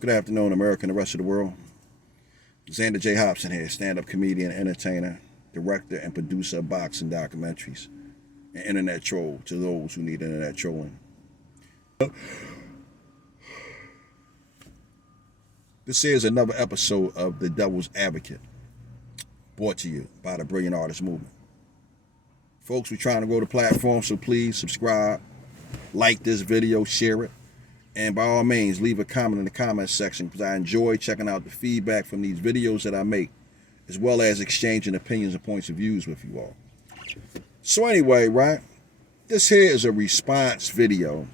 Good afternoon, America and the rest of the world. Xander J. Hobson here, stand-up comedian, entertainer, director, and producer of boxing documentaries, and internet troll to those who need internet trolling. This is another episode of The Devil's Advocate, brought to you by the Brilliant Artist Movement. Folks, we're trying to grow the platform, so please subscribe, like this video, share it, and by all means, leave a comment in the comment section because I enjoy checking out the feedback from these videos that I make, as well as exchanging opinions and points of views with you all. So anyway, right, this here is a response video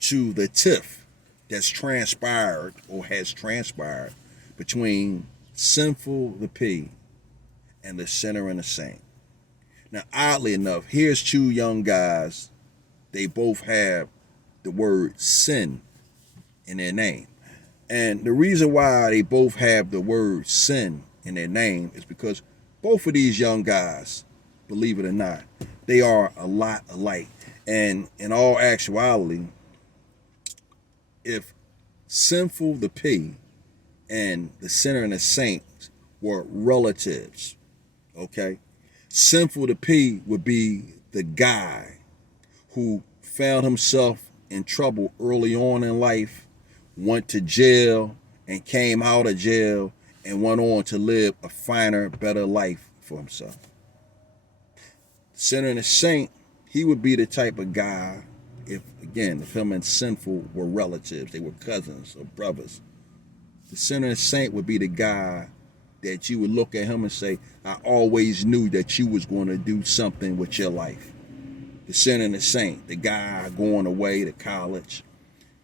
to the tiff that's transpired or has transpired between Sinful the P and the Sinner and the Saint. Now, oddly enough, here's two young guys. They both have the word sin in their name. And the reason why they both have the word sin in their name is because both of these young guys, believe it or not, they are a lot alike. And in all actuality, if Sinful the P and the Sinner and the Saint were relatives, okay, Sinful the P would be the guy who found himself in trouble early on in life, went to jail and came out of jail and went on to live a finer, better life for himself. Sinner and the Saint, he would be the type of guy, if him and Sinful were relatives, they were cousins or brothers. The Sinner and the Saint would be the guy that you would look at him and say, I always knew that you was going to do something with your life. The Sinner and the Saint, the guy going away to college,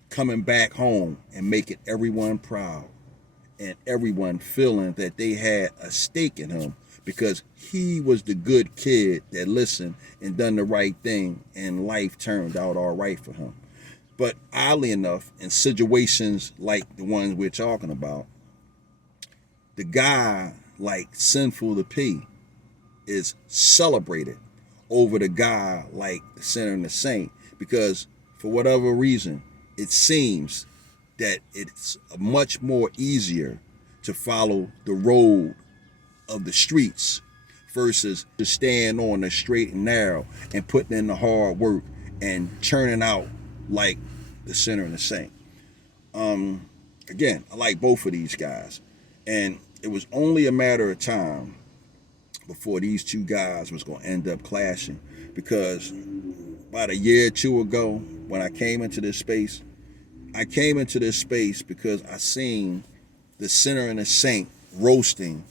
coming back home and making everyone proud and everyone feeling that they had a stake in him because he was the good kid that listened and done the right thing and life turned out all right for him. But oddly enough, in situations like the ones we're talking about, the guy like Sinful the P is celebrated over the guy like the Sinner and the Saint because for whatever reason, it seems that it's much more easier to follow the road of the streets versus to stand on the straight and narrow and putting in the hard work and churning out like the Sinner and the Saint. Again, I like both of these guys. And it was only a matter of time before these two guys was going to end up clashing because about a year or two ago when I came into this space, because I seen the Sinner and the Saint roasting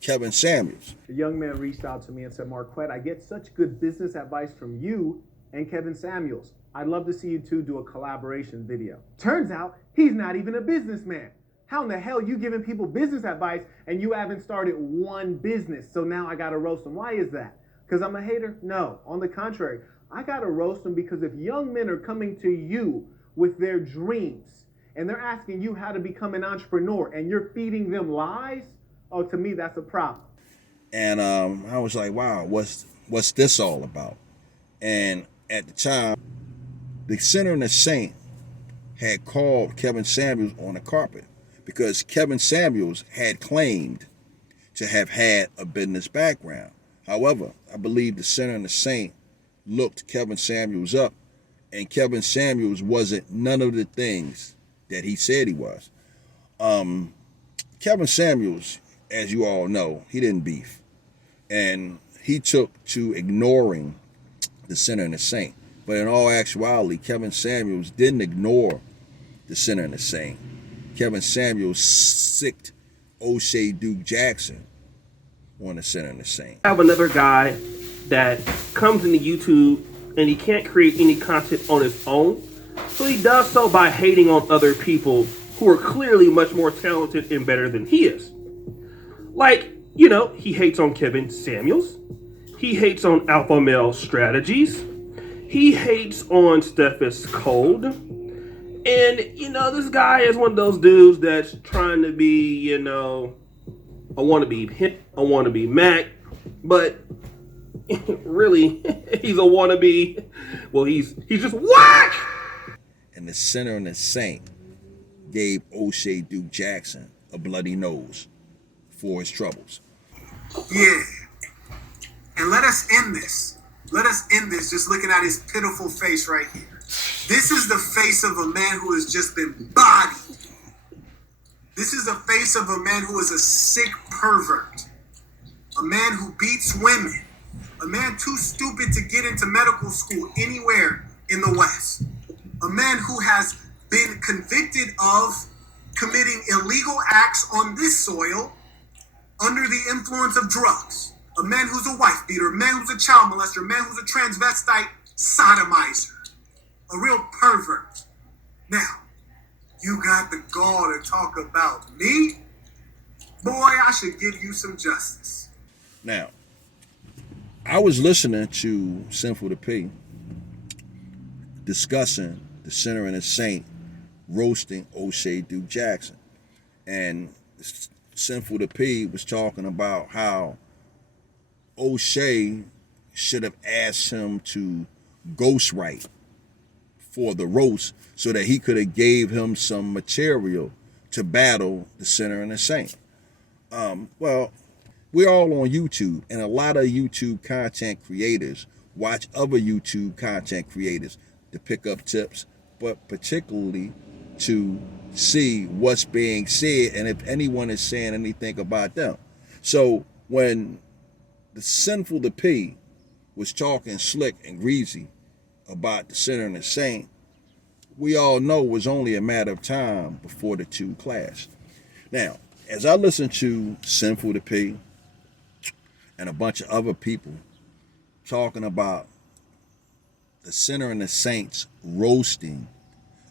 Kevin Samuels. A young man reached out to me and said, Marquette, I get such good business advice from you and Kevin Samuels. I'd love to see you two do a collaboration video. Turns out he's not even a businessman. How in the hell you giving people business advice and you haven't started one business? So now I gotta roast him. Why is that? Because I'm a hater? No, on the contrary. I gotta roast him because if young men are coming to you with their dreams and they're asking you how to become an entrepreneur and you're feeding them lies, oh, to me, that's a problem. And I was like, wow, what's this all about? And at the time, the Sinner and the Saint had called Kevin Samuels on the carpet because Kevin Samuels had claimed to have had a business background. However, I believe the Sinner and the Saint looked Kevin Samuels up, and Kevin Samuels wasn't none of the things that he said he was. Kevin Samuels, as you all know, he didn't beef. And he took to ignoring the Sinner and the Saint. But in all actuality, Kevin Samuels didn't ignore the Sinner and the Saint. Kevin Samuels sicked O'Shea Duke Jackson on the Sinner and the Saint. I have another guy that comes into YouTube and he can't create any content on his own. So he does so by hating on other people who are clearly much more talented and better than he is. Like, you know, he hates on Kevin Samuels. He hates on Alpha Male Strategies. He hates on Steph's Code. And, you know, this guy is one of those dudes that's trying to be, you know, I want to be Mac, but really, he's a wannabe. Well, he's just whack. And the Sinner and the Saint gave O'Shea Duke Jackson a bloody nose for his troubles. Yeah. And let us end this. Let us end this just looking at his pitiful face right here. This is the face of a man who has just been bodied. This is the face of a man who is a sick pervert. A man who beats women. A man too stupid to get into medical school anywhere in the West. A man who has been convicted of committing illegal acts on this soil under the influence of drugs. A man who's a wife beater, a man who's a child molester, a man who's a transvestite sodomizer. A real pervert. Now, you got the gall to talk about me? Boy, I should give you some justice. Now, I was listening to Sinful the P discussing the sinner and the saint roasting O'Shea Duke Jackson. And Sinful the P was talking about how O'Shea should have asked him to ghostwrite for the roast so that he could have gave him some material to battle the sinner and the saint. Well, we're all on YouTube, and a lot of YouTube content creators watch other YouTube content creators to pick up tips, but particularly to see what's being said and if anyone is saying anything about them. So when the Sinful the P was talking slick and greasy about the sinner and the saint, we all know it was only a matter of time before the two clashed. Now, as I listen to Sinful the P and a bunch of other people talking about the sinner and the saint's roasting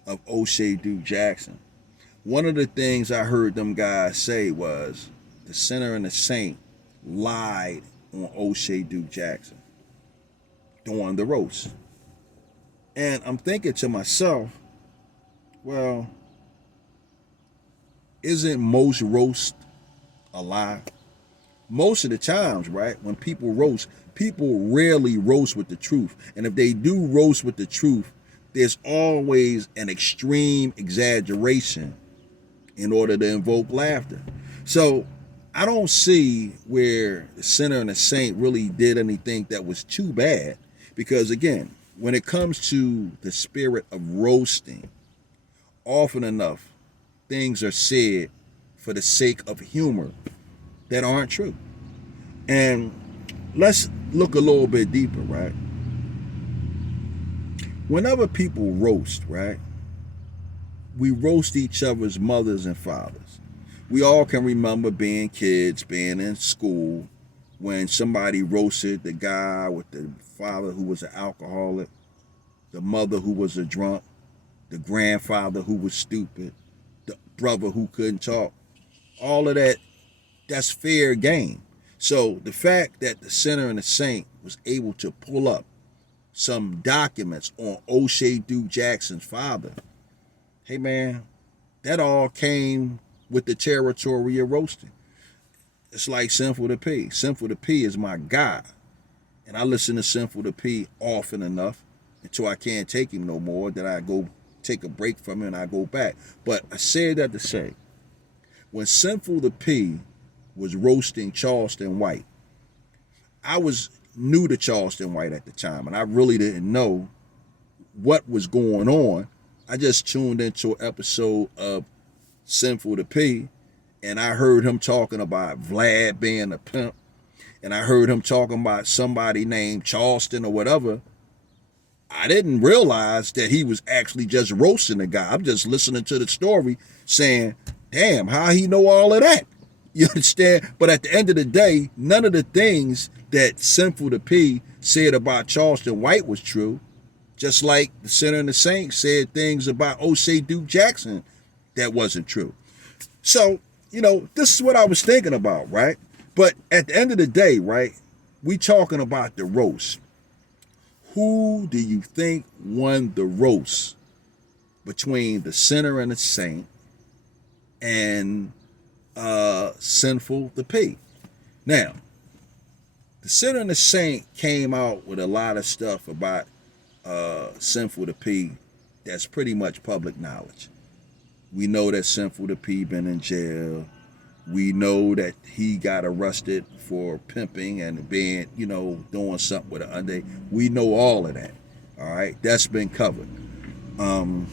of O'Shea Duke Jackson, one of the things I heard them guys say was the sinner and the saint lied on O'Shea Duke Jackson during the roast. And I'm thinking to myself, well, isn't most roast a lie? Most of the times, right, when people roast, people rarely roast with the truth. And if they do roast with the truth, there's always an extreme exaggeration in order to invoke laughter. So I don't see where the sinner and the saint really did anything that was too bad. Because again, when it comes to the spirit of roasting, often enough, things are said for the sake of humor that aren't true. And let's look a little bit deeper, right? Whenever people roast, right, we roast each other's mothers and fathers. We all can remember being kids, being in school, when somebody roasted the guy with the father who was an alcoholic, the mother who was a drunk, the grandfather who was stupid, the brother who couldn't talk. All of that, that's fair game. So the fact that the sinner and the saint was able to pull up some documents on O'Shea Duke Jackson's father, hey man, that all came with the territory of roasting. It's like Sinful the P. Sinful the P is my guy. And I listen to Sinful the P often enough until I can't take him no more, that I go take a break from him and I go back. But I said that to say, when Sinful the P was roasting Charleston White, I was new to Charleston White at the time, and I really didn't know what was going on. I just tuned into an episode of Sinful the P, and I heard him talking about Vlad being a pimp, and I heard him talking about somebody named Charleston or whatever. I didn't realize that he was actually just roasting the guy. I'm just listening to the story saying, damn, how he know all of that? You understand? But at the end of the day, none of the things that Sinful the P said about Charleston White was true. Just like the sinner and the saint said things about O'Shea Duke Jackson that wasn't true. So, this is what I was thinking about, right? But at the end of the day, right, we talking about the roast. Who do you think won the roast between the sinner and the saint and Sinful the P? Now, the sinner and the saint came out with a lot of stuff about Sinful the P that's pretty much public knowledge. We know that Sinful the P been in jail. We know that he got arrested for pimping and being, doing something with an underage. We know all of that. All right, that's been covered. One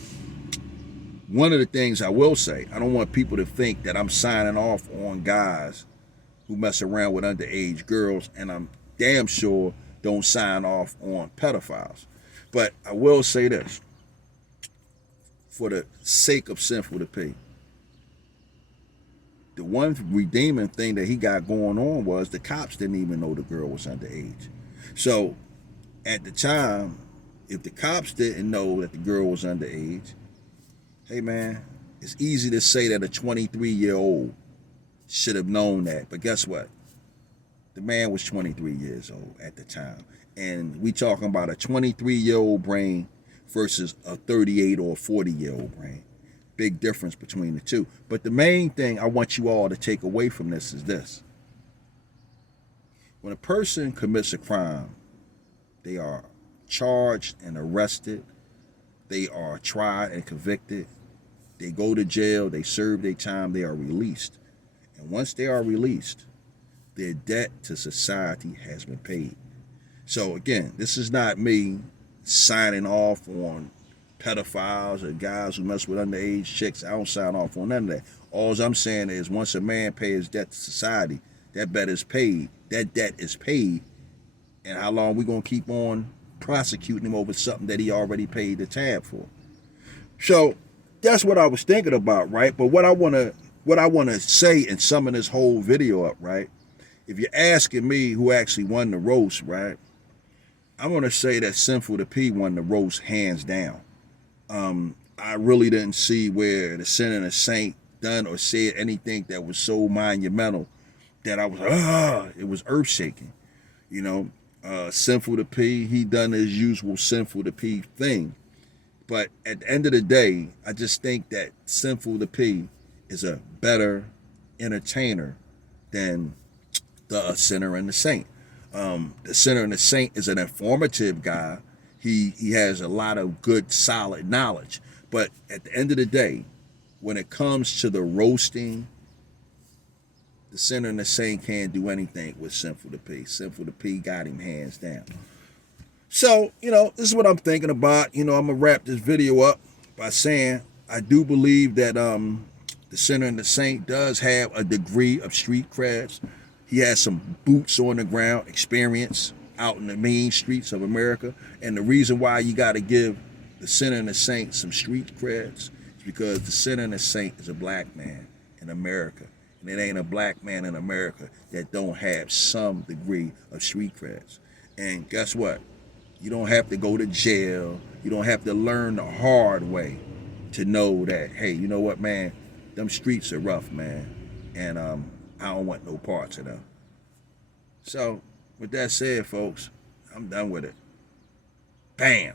of the things I will say, I don't want people to think that I'm signing off on guys who mess around with underage girls, and I'm damn sure don't sign off on pedophiles. But I will say this, for the sake of Sinful to P, the one redeeming thing that he got going on was the cops didn't even know the girl was underage. So at the time, if the cops didn't know that the girl was underage, hey man, it's easy to say that a 23-year-old should have known that. But guess what? The man was 23 years old at the time. And we talking about a 23-year-old brain versus a 38 or 40-year-old brain. Big difference between the two. But the main thing I want you all to take away from this is this. When a person commits a crime, they are charged and arrested. They are tried and convicted. They go to jail. They serve their time. They are released. And once they are released, their debt to society has been paid. So again, this is not me signing off on pedophiles or guys who mess with underage chicks. I don't sign off on none of that. All I'm saying is once a man pays his debt to society, that debt is paid. That debt is paid. And how long we gonna keep on prosecuting him over something that he already paid the tab for? So that's what I was thinking about, right? But what I wanna say in summing this whole video up, right? If you're asking me who actually won the roast, right? I'm gonna say that Sinful the P won the roast hands down. I really didn't see where the sinner and the saint done or said anything that was so monumental that I was it was earth shaking. Sinful the P, he done his usual Sinful the P thing. But at the end of the day, I just think that Sinful the P is a better entertainer than the sinner and the saint. The sinner and the saint is an informative guy. He has a lot of good, solid knowledge. But at the end of the day, when it comes to the roasting, the sinner and the saint can't do anything with Sinful the P. Sinful the P got him hands down. So, this is what I'm thinking about. I'm going to wrap this video up by saying I do believe that the sinner and the saint does have a degree of street creds. He has some boots on the ground experience out in the main streets of America. And the reason why you got to give the sinner and the saint some street creds is because the sinner and the saint is a black man in America. And it ain't a black man in America that don't have some degree of street creds. And guess what? You don't have to go to jail. You don't have to learn the hard way to know that, hey, you know what, man? Them streets are rough, man. And I don't want no parts of them. So, with that said, folks, I'm done with it. B.A.M.